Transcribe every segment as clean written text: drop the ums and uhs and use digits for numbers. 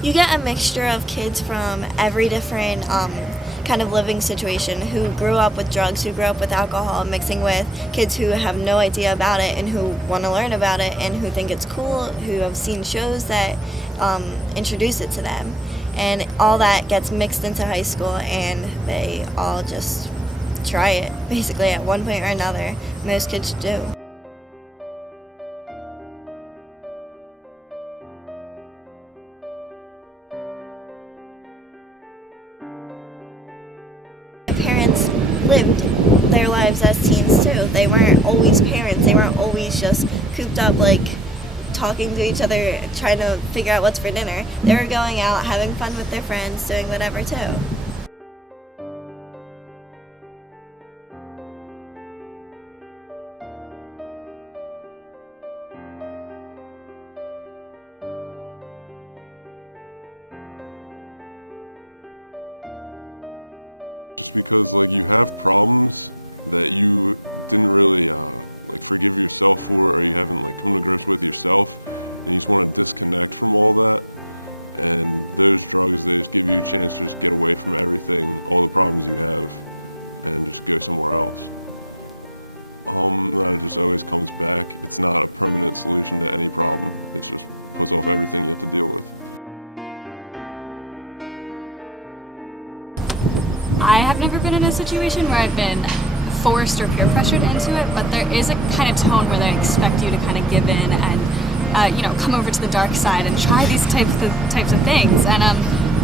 You get a mixture of kids from every different kind of living situation, who grew up with drugs, who grew up with alcohol, mixing with kids who have no idea about it and who want to learn about it and who think it's cool, who have seen shows that introduce it to them. And all that gets mixed into high school, and they all just try it basically at one point or another. Most kids do. Parents lived their lives as teens too. They weren't always parents. They weren't always just cooped up, like talking to each other, trying to figure out what's for dinner. They were going out, having fun with their friends, doing whatever too. Just because like you have problems that you didn't really like forgive yourself for, or you haven't like come to grips with yourself, and you just want to disconnect from all that. And those drugs, they just give you a chance to just get away from everything, all the problems you have, and just go somewhere else. That just always comes back. It's not a permanent solution to any problem. It just puts off everything you have to deal with. I have never been in a situation where I've been forced or peer pressured into it, but there is a kind of tone where they expect you to kind of give in and come over to the dark side and try these types of things. And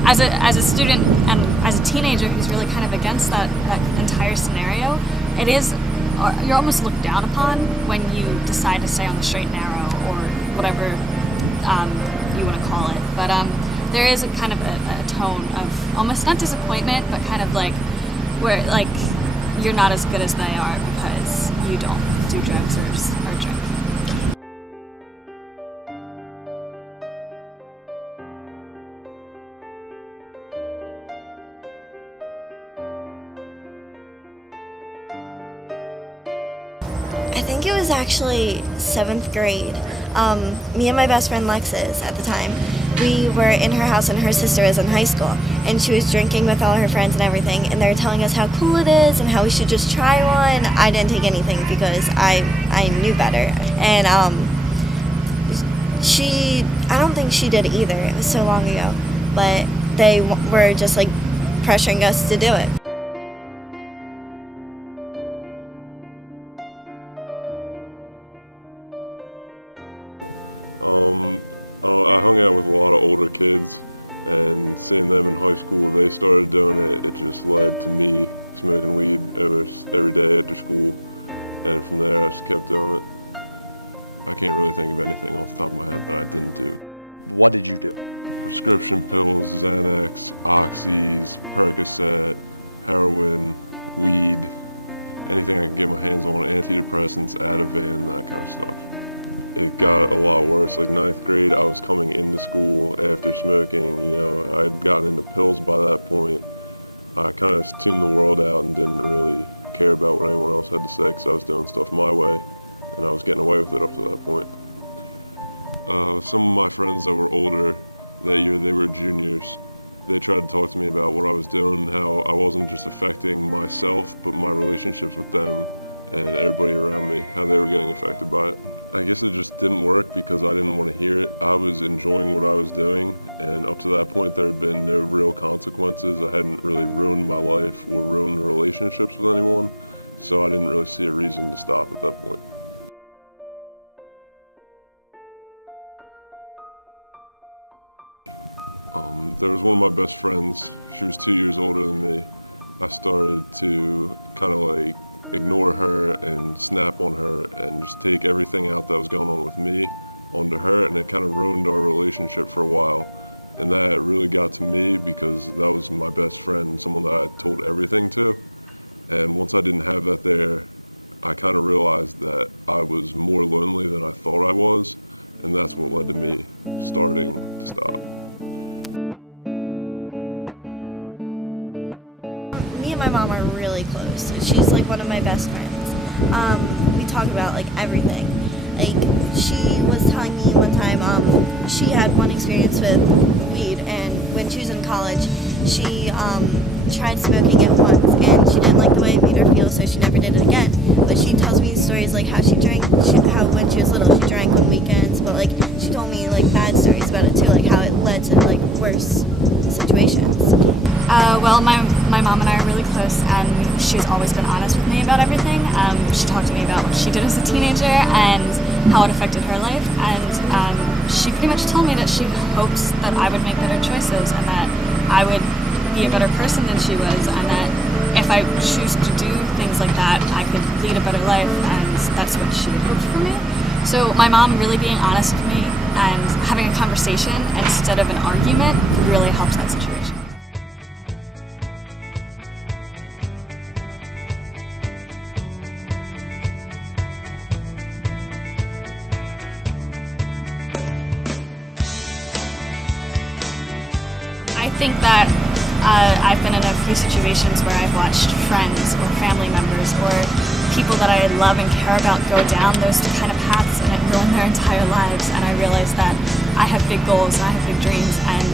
as a student and as a teenager who's really kind of against that entire scenario, it is, you're almost looked down upon when you decide to stay on the straight and narrow, or whatever you want to call it. But there is a kind of a tone of almost not disappointment, but kind of like where like you're not as good as they are because you don't do drugs or drink. I think it was actually 7th grade. Me and my best friend Lexis at the time, we were in her house and her sister was in high school, and she was drinking with all her friends and everything, and they were telling us how cool it is and how we should just try one. I didn't take anything because I knew better, and I don't think she did either. It was so long ago, but they were just like pressuring us to do it. I hung out with a lot of older kids, and seeing them in high school, they started doing it. It just led to me smoking weed every day after school, and from there I just kept doing it. I can't really think of anything off the top of my head that I didn't do. What did you do? Prescription pills, Xanax, Oxys, Percocet, heroin, weed, anything I could get my hands on, antidepressants, Ativan, that kind of stuff. It got a lot worse. Like 9th grade, I was coming into school after smoking. I'd gotten into pills by that point. I kind of tuned the world out and didn't really care about what anyone else had to say because I was doing stuff my way, and I was getting away with it up to that point. Some of my friends that were older that year, they were juniors. They tried to talk to me about what I was doing, how I wasn't just affecting myself, but my relationships with them and everybody around me, how they were getting affected by it. I guess it just didn't work because I didn't want to hear it. I was enjoying what I was doing, and up to that point there had been no real consequences. I hadn't really ruined my life or ruined relationships with anyone, so I didn't really see a reason to stop at that point. There was one of my best friends. She was 2 years older than me. I started to kind of like ignore her and snap on her and just take everything out that was going on with me onto her, and it kind of ruined our relationship for a while. And that really got to me because that was my best friend, someone that I told everything to. And once I didn't have that there, I kind of realized that I was more lonely than I thought I was, and that's what led to me starting to stop. Me and my mom are really close. She's like one of my best friends. We talk about like everything. Like she was telling me one time she had one experience with weed, and when she was in college, she tried smoking it once, and she didn't like the way it made her feel, so she never did it again. But she tells me stories like how she drank, how when she was little she drank on weekends, but like she told me like bad stories about it too, like how it led to like worse situations. Well, my mom and I are really close, and she's always been honest with me about everything. She talked to me about what she did as a teenager and how it affected her life, and she pretty much told me that she hopes that I would make better choices and that I would be a better person than she was, and that if I choose to do things like that, I could lead a better life, and that's what she hoped for me. So my mom really being honest with me and having a conversation instead of an argument really helps that situation. I think that I've been in a few situations where I've watched friends or family members or people that I love and care about go down those kind of paths, and it ruined their entire lives. And I realized that I have big goals and I have big dreams, and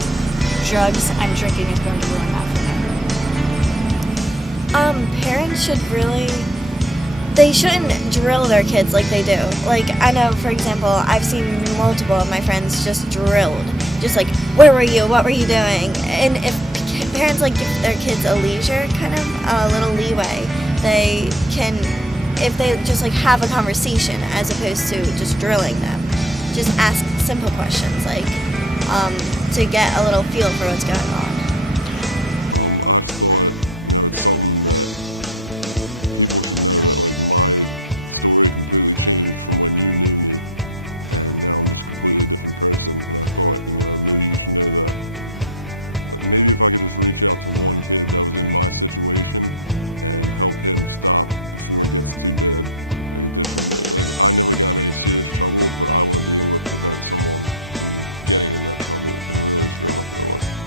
drugs and drinking is going to ruin that for me. Parents should they shouldn't drill their kids like they do. Like, I know, for example, I've seen multiple of my friends just drilled. Just like, where were you? What were you doing? And if parents like give their kids a leisure, kind of a little leeway, they can, if they just like have a conversation as opposed to just drilling them, just ask simple questions like to get a little feel for what's going on. I've thought, it's something that people should know, that like my story completely changed from when you knew me, and now I'm just a completely different person. And I thought, maybe you should know that. But maybe if I could just reach out to one kid that was in my situation and help him stop before it gets too bad, like it did for me. Like, I never got in any serious trouble, but I want to be able to prevent someone from getting in that trouble and really screwing up their life.